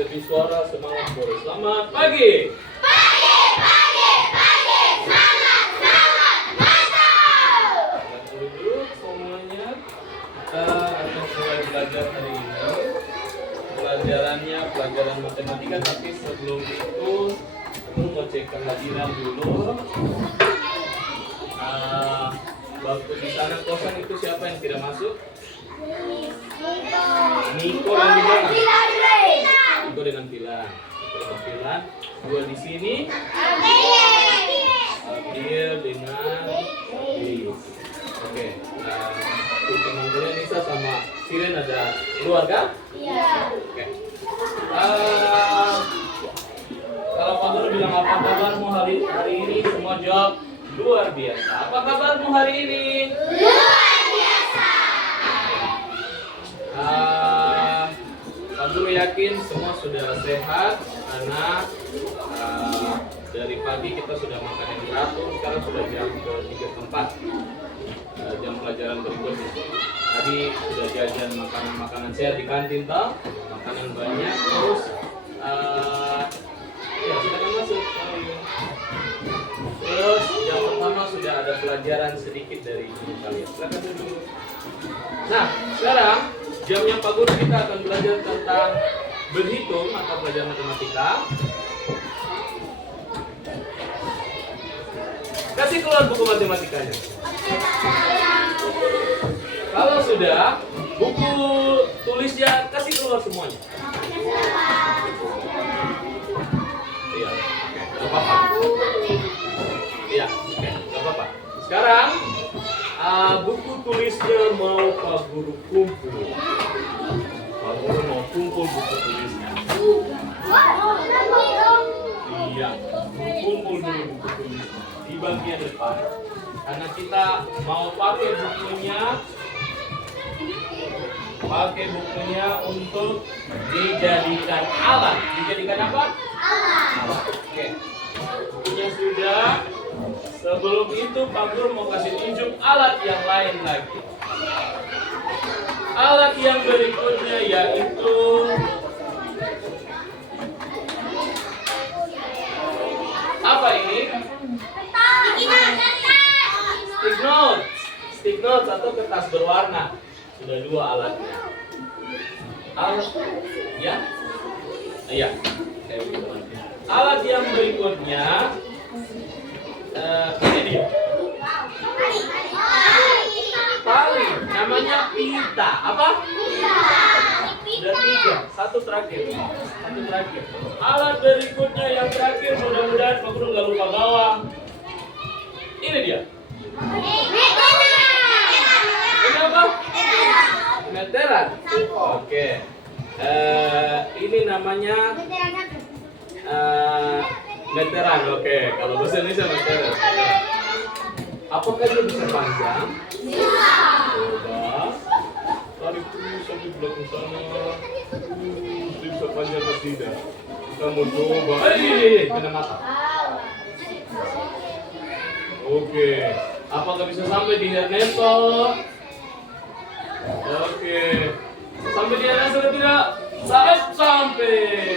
lebih suara semangat boleh. Selamat pagi. Selamat duduk semuanya. Kita akan mulai belajar hari ini. Pelajarannya pelajaran matematika, tapi sebelum itu aku mau cek kehadiran dulu. Waktu di sana kosan itu siapa yang tidak masuk? Niko dan Dilan. Niko dengan Dilan. Dua di sini. Adil dengan Lis. Oke. Teman kalian Nisa sama Siren ada keluarga? Iya. Oke. Kalau Pak Guru bilang apa kabarmu hari ini, semua jawab luar biasa. Apa kabarmu hari ini? Luar biasa. Pak Guru yakin semua sudah sehat karena dari pagi kita sudah makan yang teratur. Sekarang sudah jam ke-3 ke 4, jam pelajaran berikutnya. Tadi sudah jajan makanan sehat di kantin, toh makanan banyak. Terus ya silakan masuk. Terus yang pertama sudah ada pelajaran sedikit dari guru kalian. Silakan duduk. Nah, sekarang jamnya Pak Guru kita akan belajar tentang berhitung atau pelajaran matematika. Kasih keluar buku matematikanya. Kalau sudah, buku tulisnya kasih keluar semuanya. Iya, oke, nggak apa-apa. Iya, oke, nggak apa-apa. Sekarang buku tulisnya mau Pak Guru kumpul. Pak Guru mau kumpul buku tulisnya. Iya, kumpul dulu buku tulisnya di bagian depan. Karena kita mau pakai bukunya untuk dijadikan alat. Dijadikan apa? Alat. Oke. Bukunya sudah. Sebelum itu Pak Guru mau kasih tunjuk alat yang lain lagi. Alat yang berikutnya yaitu apa ini? Stick notes atau kertas berwarna. Sudah dua alatnya. Alat, ya? Iya. Alat yang berikutnya, ini dia. Tali, namanya pita. Apa? Sudah 3, satu terakhir. Alat berikutnya yang terakhir, mudah-mudahan Pak Guru nggak lupa bawa. Ini dia. Ini apa? Meteran. Oke. Ini namanya meteran. Oke. Kalau bahasa Indonesia meteran. Apakah dia bisa panjang? Bisa. Tarik terus sampai belakang sana. Dia bisa panjang atau tidak? Kita mau coba. Kena mata. Oke. Apakah bisa sampai di Ernesto? Oke. Sampai di Ernesto tidak? Sampai.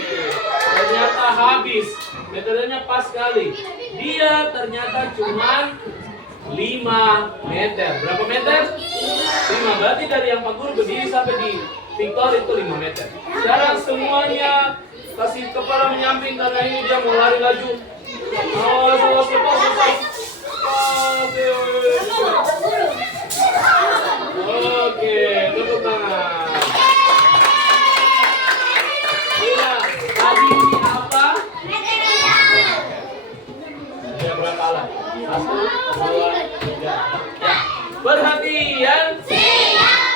Ternyata habis. Meterannya pas sekali. Dia ternyata cuma 5 meter. Berapa meter? 5. Berarti dari yang Pak Guru berdiri sampai di Victor itu 5 meter. Sekarang semuanya kasih kepala menyamping karena ini dia mau lari laju. Awas, lepas. Oke, tepuk tangan. Iya, tadi ini apa? Ada berapa alat? 1, 2, 3. Ya.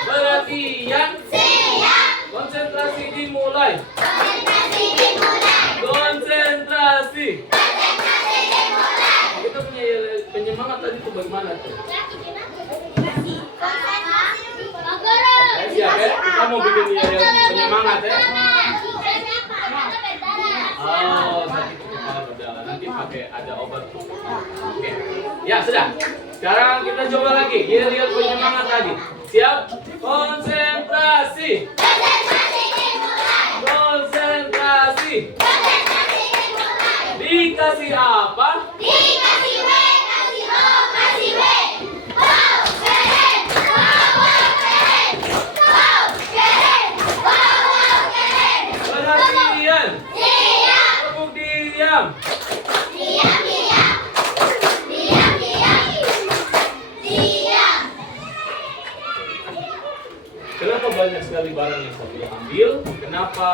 Perhatian. Konsentrasi dimulai. Konsentrasi. Kita punya penyemangat tadi itu bagaimana tuh? Siap ya? Kita mau bikin penyemangat ya? Oh, nanti kepala berjalan. Nanti pakai ada obat. Oke. Ya, sudah. Sekarang kita coba lagi. Kita lihat penyemangat tadi. Siap? Konsentrasi. Konsentrasi. Dikasih apa? Dikasih W, kasih O, kasih W. Wow, keren. Wow, wow, keren. Wow, keren. Wow, wow, keren. Perhatian. Diam. Tepuk diam. Diam, diam. Diam, diam. Diam. Kenapa banyak sekali barang yang saya ambil? Kenapa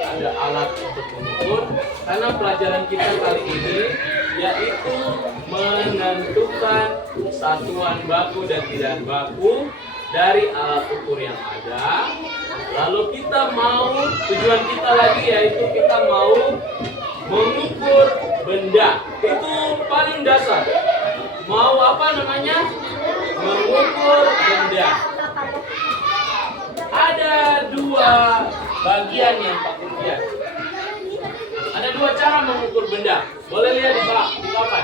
ada alat untuk mengukur? Karena pelajaran kita kali ini yaitu menentukan satuan baku dan tidak baku dari alat ukur yang ada. Lalu kita mau, tujuan kita lagi yaitu kita mau mengukur benda. Itu paling dasar. Mau apa namanya? Mengukur benda. Ada dua bagian yang patut lihat. Ada dua cara mengukur benda. Boleh lihat di papan.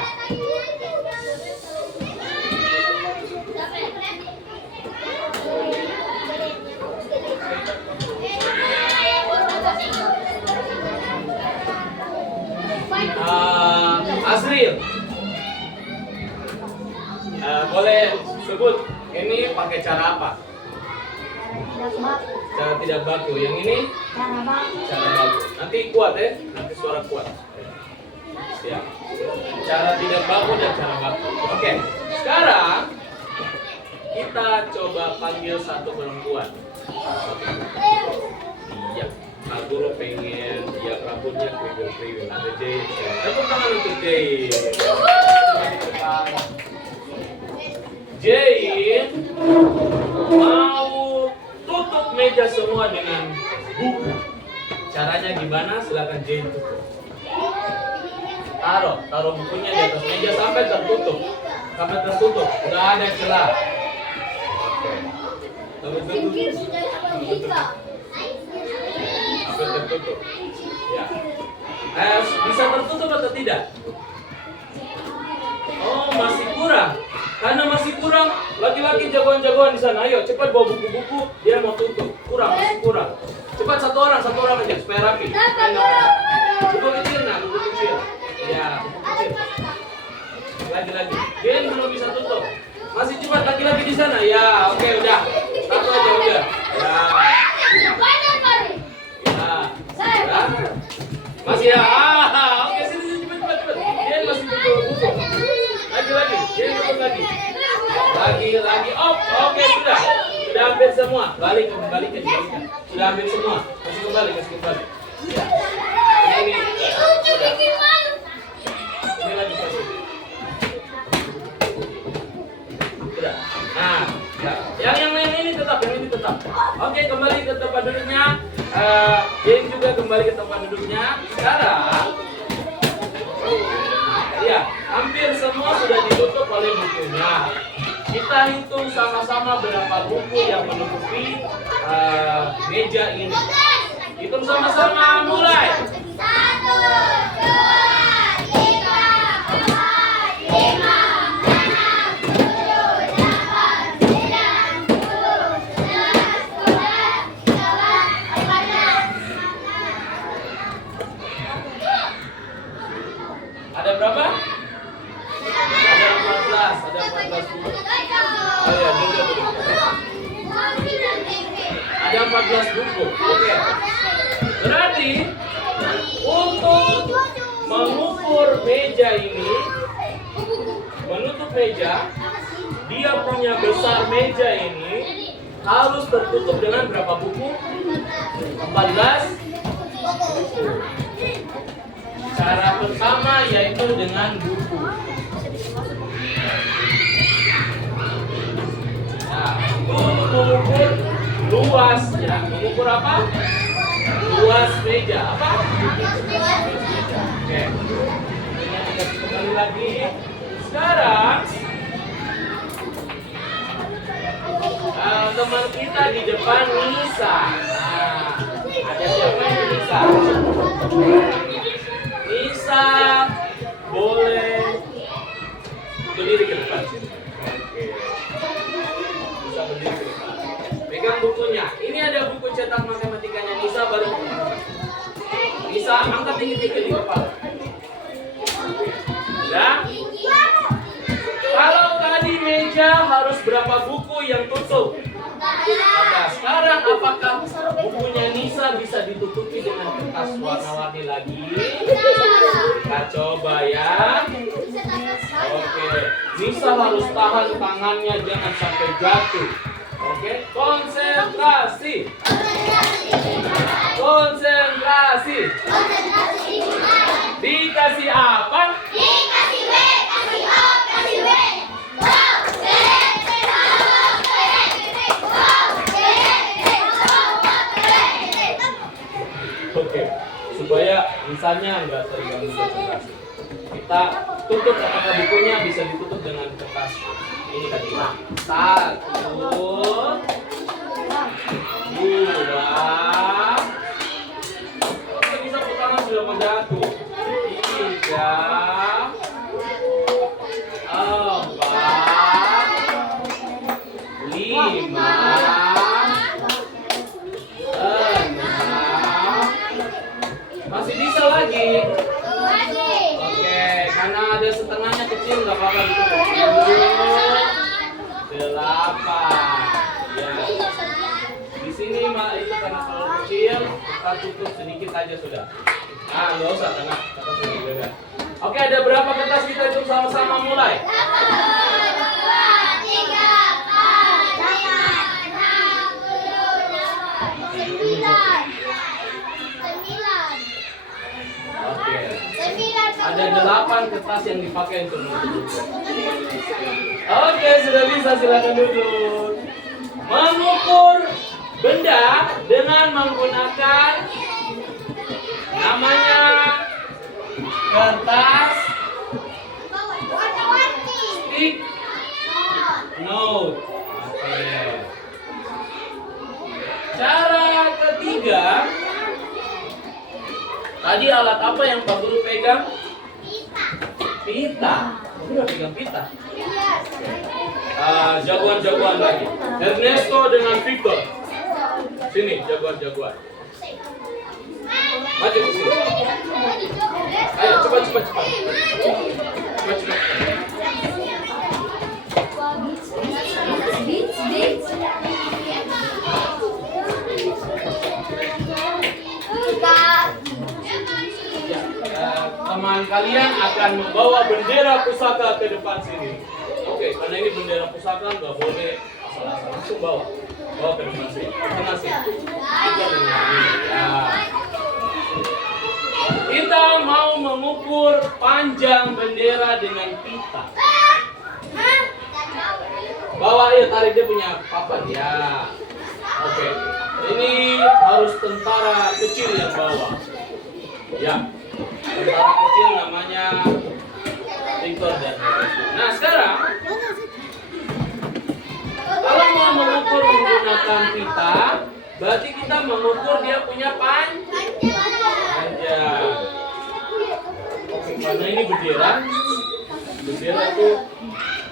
Asril, boleh sebut ini pakai cara apa? Cara tidak baku. Yang ini cara baku. Nanti kuat ya, nanti suara kuat. Siap. Cara tidak baku dan cara baku. Oke. Sekarang kita coba panggil satu perempuan. Iya. Pak Guru pengen dia rambutnya kriwil-kriwil. Ada Jay. Tepuk tangan untuk Jay. Jay mau tutup meja semua dengan buku. Caranya gimana? Silakan Jane tutup. Taruh bukunya di atas meja sampai tertutup. Nggak ada celah. Sampai tertutup. Ya. Bisa tertutup atau tidak? Oh, masih kurang. Karena masih kurang, laki-laki jagoan-jagoan di sana. Ayo, cepat bawa buku-buku. Dia mau tutup. Masih kurang. Cepat satu orang aja supaya rapi. Buku kecil, buku kecil. Ya, buku kecil. Lagi. Dia belum bisa tutup. Masih cepat laki-laki di sana. Ya, oke, udah. Satu aja udah. Ya. Masih ya. Oke, sini cepat. Dia masih butuh buku. Lagi. Dia tutup lagi. Lagi. Oke, sudah hampir semua. Balikan. Sudah hampir semua. Kasih kembali. Ya. Ini lagi satu. Sudah. Nah, yang ini tetap. Oke, kembali ke tempat duduknya. Yang juga kembali ke tempat duduknya. Sekarang, ya, hampir semua sudah ditutup oleh bukunya. Kita hitung sama-sama berapa buku yang menutupi meja ini. Hitung sama-sama, mulai. 1, 2, 3, 4, 5, 6, 7, 8, 9, 10, 11, 12, 13, 14. Ada berapa? Ada 14 buku. Oh ya, ada 14 buku. Oke. Berarti untuk mengukur meja ini, menutup meja, dia punya besar meja ini harus tertutup dengan berapa buku? 14 buku. Cara pertama yaitu dengan buku. Nah, untuk mengukur luasnya, mengukur apa? Luas meja. Apa? Oke. Kembali lagi. Sekarang teman kita di depan Nisa. Nah, ada siapa yang Nisa? Nisa boleh berdiri ke depan sini. Oke. Bisa berdiri ke depan. Pegang bukunya. Ini ada buku cetak matematikanya Nisa baru. Nisa angkat tinggi-tinggi di kepala. berapa buku yang tutup? Ada. Sekarang apakah bukunya Nisa bisa ditutupi dengan kertas warna-warni lagi? Kita coba ya. Oke, Nisa harus tahan tangannya jangan sampai jatuh. Oke, konsentrasi. Konsentrasi. Dikasih apa? Dikasih W, kasih O, kasih W. Wow, keren, wow, keren, wow, keren, wow, keren. Oke, supaya misalnya nggak terganggu konsentrasi. Kita tutup apakah bukunya bisa ditutup dengan kertas ini tadi. 1, 2, oke, bisa tangan sudah mau jatuh. 3, 4, 5, 6. Masih bisa lagi. Oke, karena ada setengahnya kecil nggak apa-apa gitu. 7, 8. Ya. Di sini mah itu karena terlalu kecil, kita tutup sedikit aja sudah. Nah, nggak usah tengah, kita sedikit juga. Oke, ada berapa kertas kita hitung sama-sama mulai? 1, 2, 3, 4, 5, 6, 7, 8, 9. Oke. Ada 8 kertas yang dipakai untuk menutup. Oke, sudah bisa, silakan duduk. Mengukur benda dengan menggunakan namanya kertas, stick, note. Oke. Cara ketiga, tadi alat apa yang Pak Guru pegang? Pita. Kamu udah pegang pita? Jagoan-jagoan lagi. Ernesto dengan Victor. Sini, jagoan-jagoan. Maju ke sini. Ayo, cepat. Cepat. Teman kalian akan membawa bendera pusaka ke depan sini. Oke, karena ini bendera pusaka nggak boleh asal-asal, langsung bawa ke depan sini. Tengah sini. Kita mau mengukur panjang bendera dengan pita. Bawa ya, tarik dia punya papan ya. Oke, ini harus tentara kecil yang bawa. Ya. Tentara kecil namanya Victor dan Ernesto. Nah, sekarang kalau mau mengukur menggunakan pita, berarti kita mengukur dia punya panjang. Oke, karena ini bendera. Bendera itu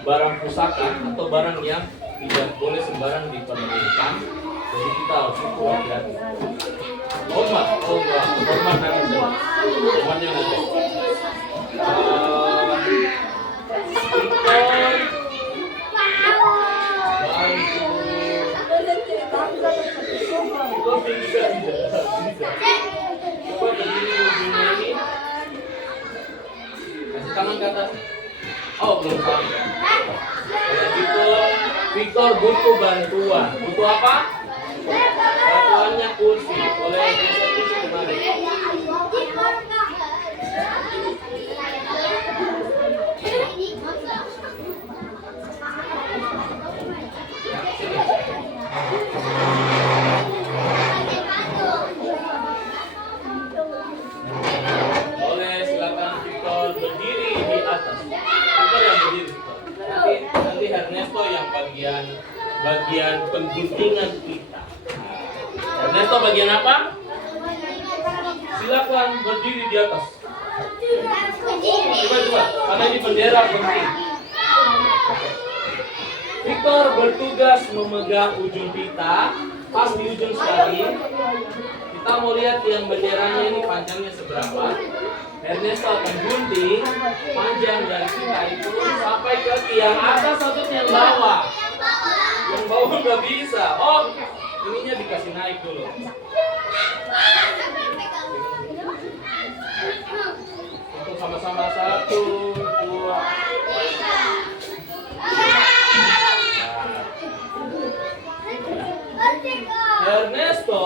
barang pusaka atau barang yang tidak boleh sembarang dipermainkan. Jadi kita harus ukur hati-hati. Hormat, hormat nanti. Hormatnya nanti. Kok bisa? Coba berdiri ujungnya ini. Kasih tangan ke atas. Oh, belum sampai. Victor butuh bantuan. Butuh apa? Bantuannya kursi. Boleh geser kursi kemari. Boleh, silakan Victor berdiri di atas. Victor yang berdiri. Nanti Ernesto yang bagian pengguntingan kita. Ernesto bagian apa? Silakan berdiri di atas. Coba, karena ini bendera penting. Victor bertugas memegang ujung pita, pas di ujung sekali. Kita mau lihat yang benderanya ini panjangnya seberapa. Ernesto akan gunting panjang dari pita itu sampai ke tiang atas atau tiang bawah. bawah nggak bisa. Oh, ininya dikasih naik dulu. Untuk sama-sama 1, 2. Ernesto,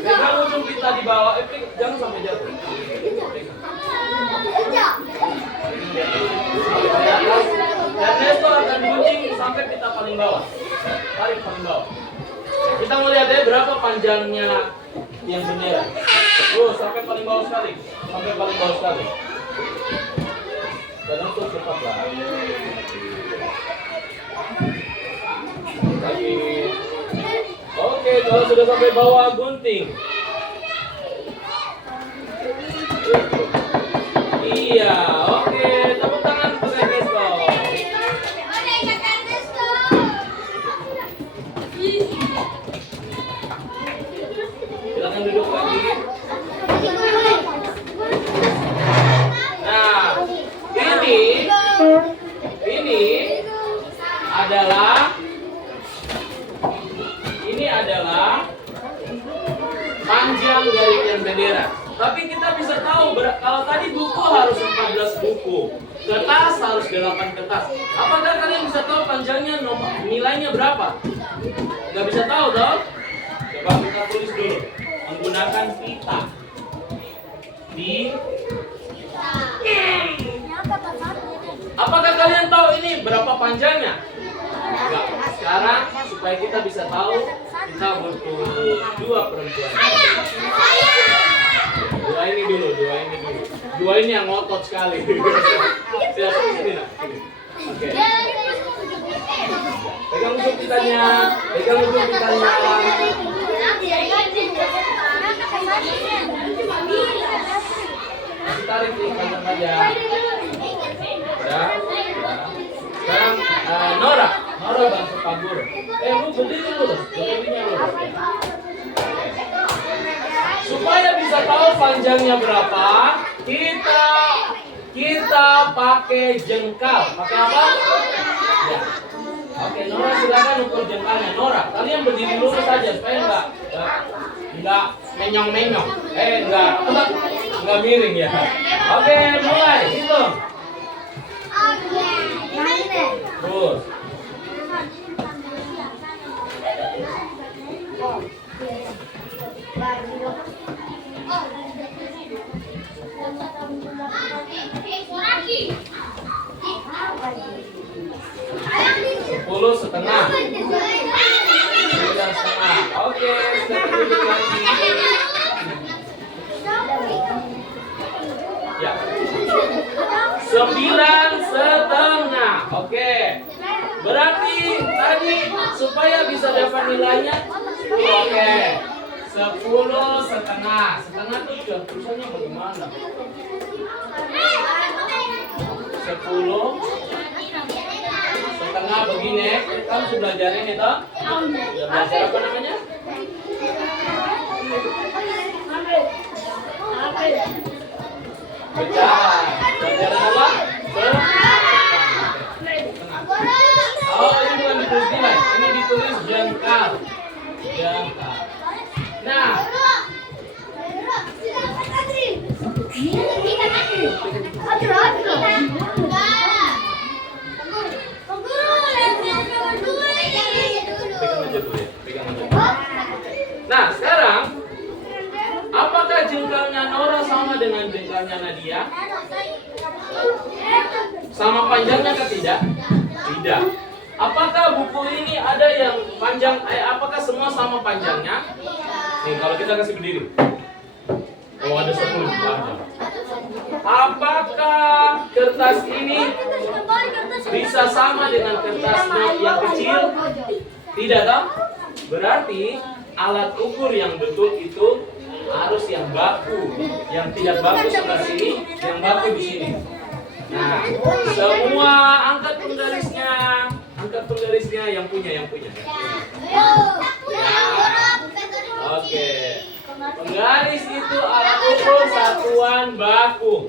pegang ujung pita di bawah. Jangan sampai jatuh. Ernesto akan gunting sampai pita paling bawah. Tarik paling bawah. Kita mau lihat ya berapa panjangnya yang bendera. Sampai paling bawah sekali. Sampai paling bawah sekali. Dan untuk cepatlah. Lagi. Oke, kalau sudah sampai bawah gunting. Iya, oke. Tepuk tangan untuk Ernesto. Silakan duduk lagi. Nah, ini adalah panjang dari tiang bendera. Tapi kita bisa tahu kalau tadi buku harus 14 buku, kertas harus 8 kertas. Apakah kalian bisa tahu panjangnya nilainya berapa? Gak bisa tahu dong? Coba kita tulis dulu menggunakan pita. Apakah kalian tahu ini berapa panjangnya? Enggak. Sekarang supaya kita bisa tahu, kita butuh 2 perempuan. Dua ini dulu. Dua ini yang ngotot sekali. Siap, sini nak. Oke. Pegang ujung pitanya. Masih tarik nih, panjang aja. Udah. Sekarang Nora bantu kabur. Lu berdiri dulu. Berdirinya dulu. Supaya bisa tahu panjangnya berapa, kita pakai jengkal. Pakai apa? Ya. Oke, Nora silakan ukur jengkalnya. Nora, kalian berdiri dulu saja supaya enggak menyong-menyong. Enggak miring ya. Oke, mulai. Hitung. Terus. Sepuluh setengah. 9,5. Oke, sekarang duduk lagi. Ya. 9,5. Oke. Berarti tadi supaya bisa dapat nilainya. Oke. 10,5. Setengah itu tulisannya bagaimana? 10 setengah begini. Kamu sudah belajarin itu? Sudah belajar apa namanya? Pecah. Pelajaran apa? Oh, ini bukan ditulis nilai. Ini ditulis jengkal. Nah, nah sekarang apakah jengkalnya Nora sama dengan jengkalnya Nadia? Sama panjangnya atau tidak? Tidak. Apakah buku ini ada yang panjang? Apakah semua sama panjangnya? Nih, kalau kita kasih berdiri. Oh, ada 10 panjang. Apakah kertas ini bisa sama dengan kertas yang kecil? Tidak, toh? Berarti alat ukur yang betul itu harus yang baku. Yang tidak baku sebelah sini, yang baku di sini. Nah, semua angkat penggarisnya yang punya. Ya. Oke. Penggaris itu alat ukur satuan baku.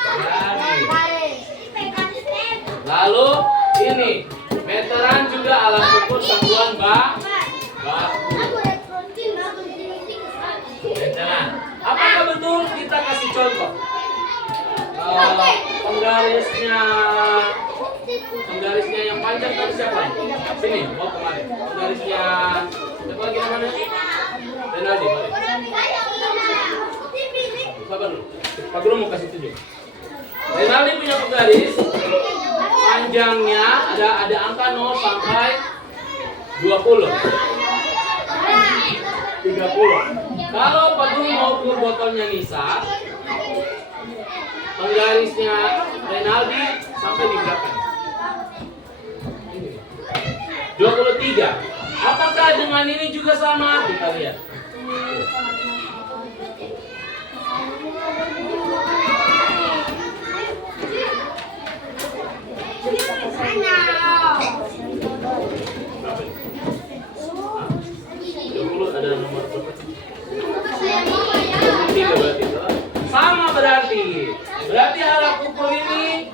Penggaris. Lalu ini meteran alat ukur satuan baku. Jangan. Apakah betul kita kasih contoh? Penggarisnya yang panjang tadi siapa ini? Sini, mau kemana? Penggarisnya siapa lagi namanya? Renaldi, boleh. Sabar dulu. Pak Guru mau kasih tunjuk. Renaldi punya penggaris panjangnya ada angka 0 sampai 20. 30. Kalau Pak Guru mau ukur botolnya Nisa, penggarisnya Renaldi sampai di berapa? 23. Apakah dengan ini juga sama? Kita lihat. Berapa ini? 20 ada nomor berapa? 23 berarti. Sama berarti. Berarti alat ukur ini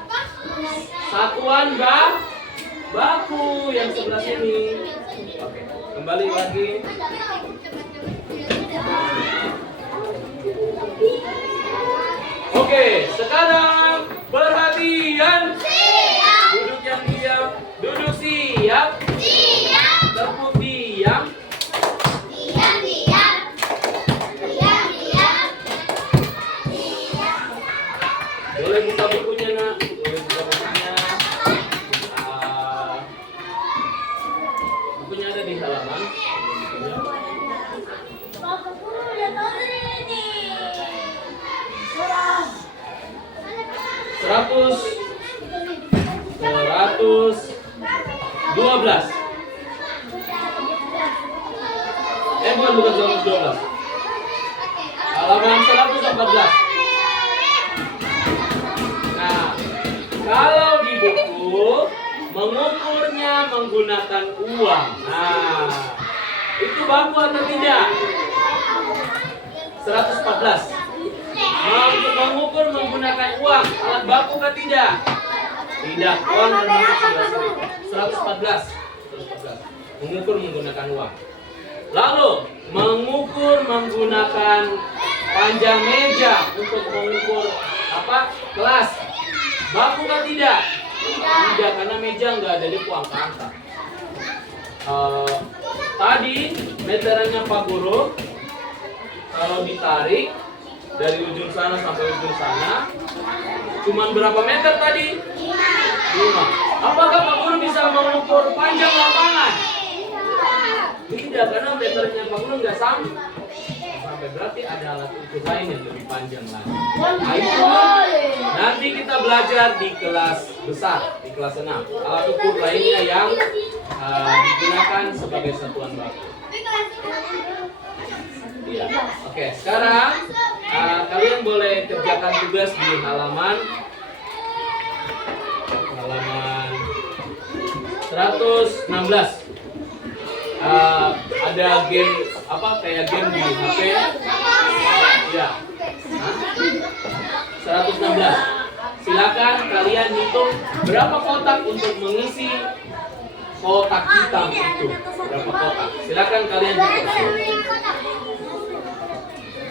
satuan baku yang sebelah sini. Oke, kembali lagi. Oke, sekarang perhatian. Duduk yang diam, duduk siap. Tepuk diam. Boleh buka bukunya, Nak. Boleh buka bukunya. Bukunya ada di halaman. 112. Bukan 112. Halaman 114. Nah, kalau di buku mengukurnya menggunakan uang. Nah, itu baku atau tidak? 114. Mengukur menggunakan uang, alat baku atau tidak? Tidak, uang termasuk sebelah sini. 114. Mengukur menggunakan uang. Lalu, mengukur menggunakan panjang meja untuk mengukur apa? Kelas. Baku atau tidak? Tidak, karena meja nggak ada di angka-angka. Tadi meterannya Pak Guru, kalau ditarik dari ujung sana sampai ujung sana, cuman berapa meter tadi? 5. Apakah Pak Guru bisa mengukur panjang lapangan? Tidak, karena meternya Pak Guru nggak sampai, berarti ada alat ukur lain yang lebih panjang lagi. Nah, itu nanti kita belajar di kelas besar, di kelas 6. Alat ukur lainnya yang digunakan sebagai satuan baku. Iya. Oke, sekarang kalian boleh kerjakan tugas di halaman 116. Ada game apa kayak game di HP? Ya. 116. Silakan kalian hitung berapa kotak untuk mengisi kotak hitam itu. Berapa kotak? Silakan kalian hitung.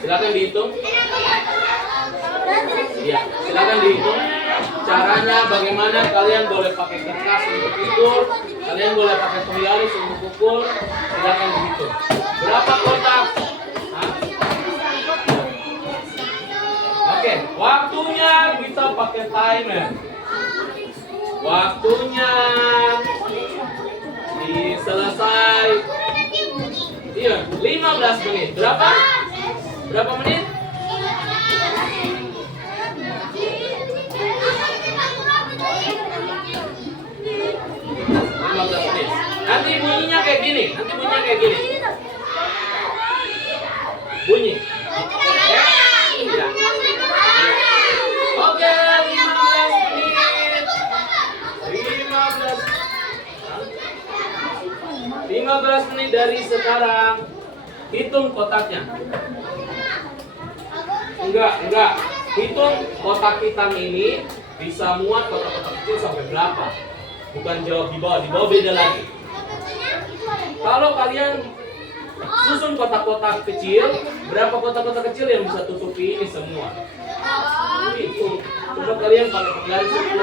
Silakan dihitung. Ya, silakan dihitung. Caranya bagaimana? Kalian boleh pakai kertas untuk ukur, kalian boleh pakai penggaris untuk ukur. Silakan dihitung. Berapa kotak? Oke, waktunya kita pakai timer. Waktunya selesai. Iya, 15 menit. Berapa? Berapa menit? 15 menit. Nanti bunyinya kayak gini. Bunyi. Ya. Oke, 15 menit. 15 menit dari sekarang. Hitung kotaknya. Enggak. Hitung kotak hitam ini bisa muat kotak-kotak kecil sampai berapa. Bukan jawab di bawah beda lagi. Kalau kalian susun kotak-kotak kecil, berapa kotak-kotak kecil yang bisa tutupi ini semua? Itu. Coba kalian pakai penggaris itu.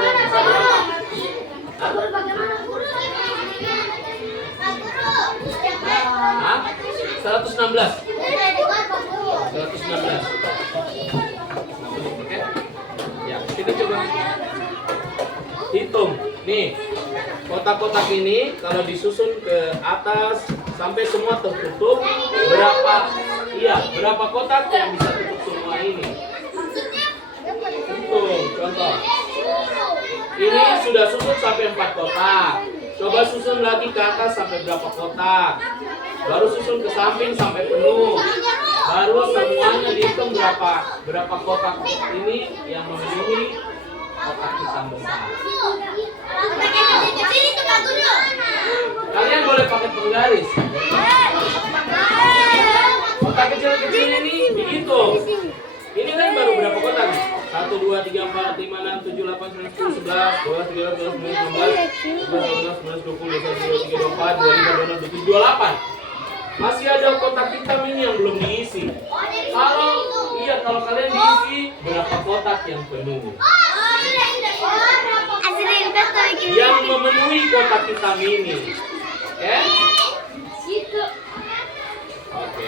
Hah? 116. 116. Oke. Ya, kita coba hitung. Nih, kotak-kotak ini kalau disusun ke atas sampai semua tertutup, berapa kotak yang bisa tutup semua ini? Hitung, contoh. Ini sudah susun sampai 4 kotak. Coba susun lagi ke atas sampai berapa kotak. Baru susun ke samping sampai penuh. Baru semuanya dihitung berapa kotak ini yang memenuhi kotak hitam besar. Kalian boleh pakai penggaris. Kotak kecil-kecil ini dihitung. Ini kan baru berapa kotak? 1, 2, 3, 4, 5, 6, 7, 8, 9, 10, 11, 12, 13, 14, 15, 16, 17, 18, 19, 20, 21, 22, 23, 24, 25, 26, 27, 28. Masih ada kotak hitam ini yang belum diisi. Kalau kalian diisi, berapa kotak yang penuh? Yang memenuhi kotak hitam ini. Oke? Oke.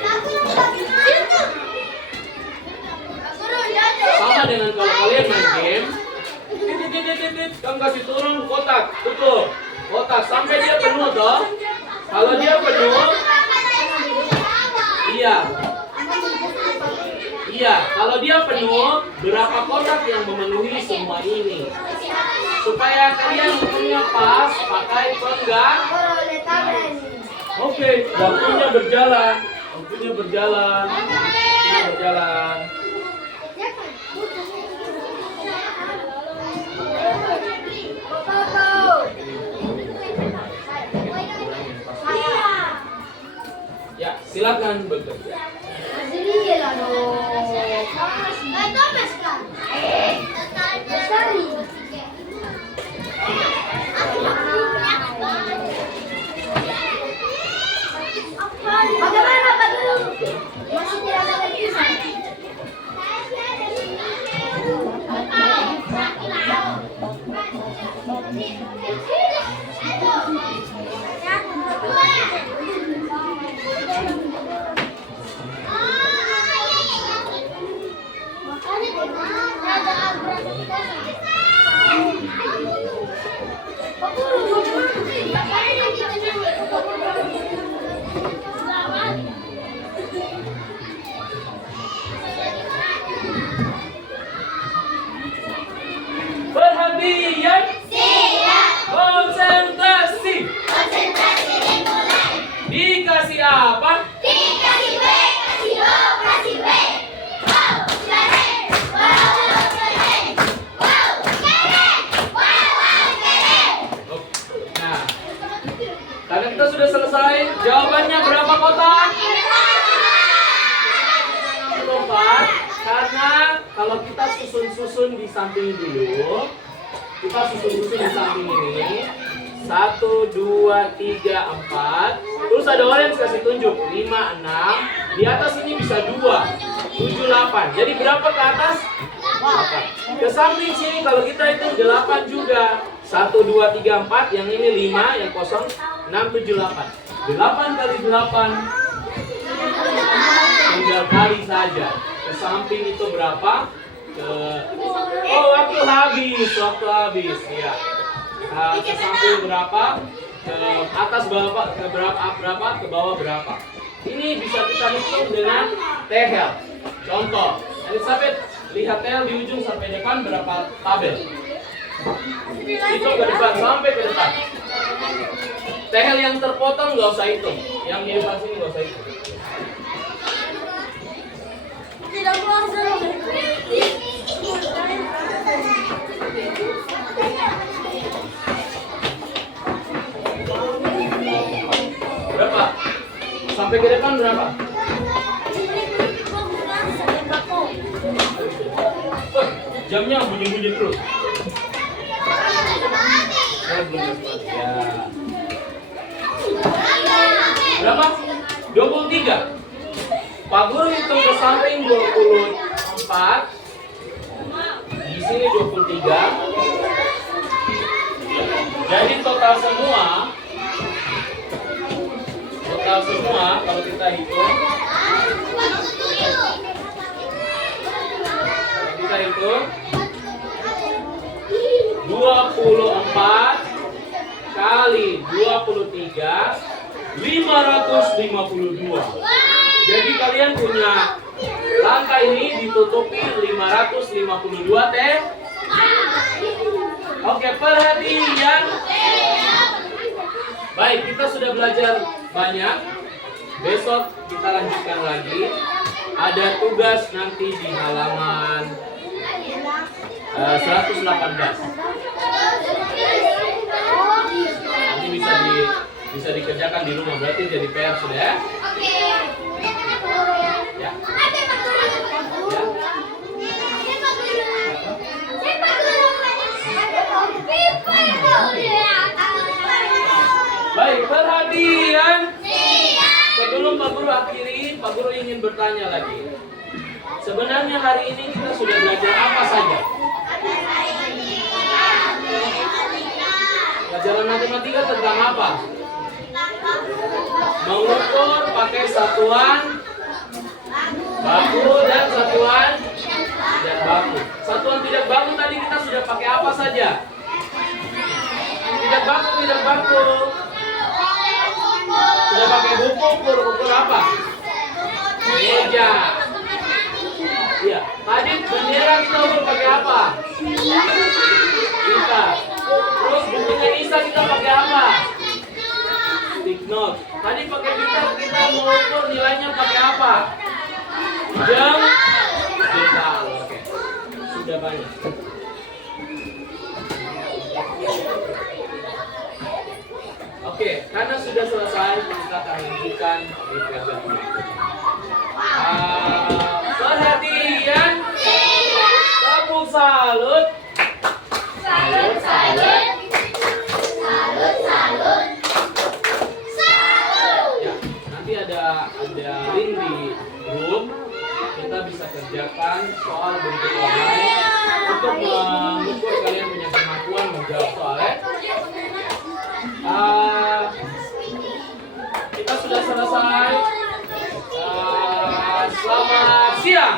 Sama dengan kalau kalian main game, kamu kasih turun kotak, tutup kotak sampai dia penuh toh. Kalau dia penuh, kalau dia penuh, berapa kotak yang memenuhi semua ini? Supaya kalian hitungnya pas, pakai penggaris. Oke, waktunya berjalan. Ya, silakan bekerja. Bagaimana Pak Guru? Masih tidak ada tulisan. Perhatian, konsentrasi. Dikasih apa? Dikasih B, kasih O, kasih B. Wow, keren. Wow, keren. Wow, keren. Wow, keren. Nah, karena kita sudah selesai, jawabannya berapa kotak? 4. Karena kalau kita susun di samping dulu, ini 1, 2, 3, 4. Terus ada orange kasih tunjuk 5, 6. Di atas ini bisa 2, 7, 8. Jadi berapa ke atas? 8. Ke samping sini kalau kita hitung 8 juga. 1, 2, 3, 4. Yang ini 5, yang kosong 6, 7, 8. 8 kali 8. Tinggal kali saja. Ke samping itu berapa? Waktu habis ya. Ke samping berapa? Ke atas berapa? Ke bawah berapa? Ini bisa kita hitung dengan tehel. Contoh, Elizabeth, lihat tehel di ujung sampai depan berapa tabel? Hitung ke depan sampai ke depan. Tehel yang terpotong nggak usah hitung, yang di depan sini nggak usah hitung. Tidak puasa. Berapa? Sampai ke depan berapa? Jamnya bunyi-bunyi terus. Ya. Berapa? 23. Pak Guru hitung ke samping 24. Di sini 23. Jadi total semua kalau kita hitung 24 kali 23 552. Jadi kalian punya langkah ini ditutupi 552 teh. Oke, perhatian. Baik, kita sudah belajar banyak. Besok kita lanjutkan lagi. Ada tugas nanti di halaman 118. Nanti bisa dikerjakan di rumah, berarti jadi PR sudah ya. Ya. Baik, perhatian. Sebelum Pak Guru akhiri, Pak Guru ingin bertanya lagi. Sebenarnya hari ini kita sudah belajar apa saja? Pelajaran matematika tentang apa? Mengukur pakai satuan baku dan satuan tidak baku. Satuan tidak baku tadi kita sudah pakai apa saja? Tidak baku. Sudah pakai buku, ukur apa? Meja. Iya. Tadi bendera kita ukur pakai apa? Kita. Terus bukunya Isa kita pakai apa? Stick note. Tadi pakai kita mengukur nilainya pakai apa? Jam. Jengkal. Oke. Sudah banyak. Oke, karena sudah selesai, kita akan lanjutkan di pelajaran berikutnya. Perhatian, tepuk salut. Salut, salut. Salut, salut. Salut. Ya, nanti ada link di grup. Kita bisa kerjakan soal bentuk online untuk mengukur kalian punya kemampuan menjawab soalnya. Kita sudah selesai. Selamat siang.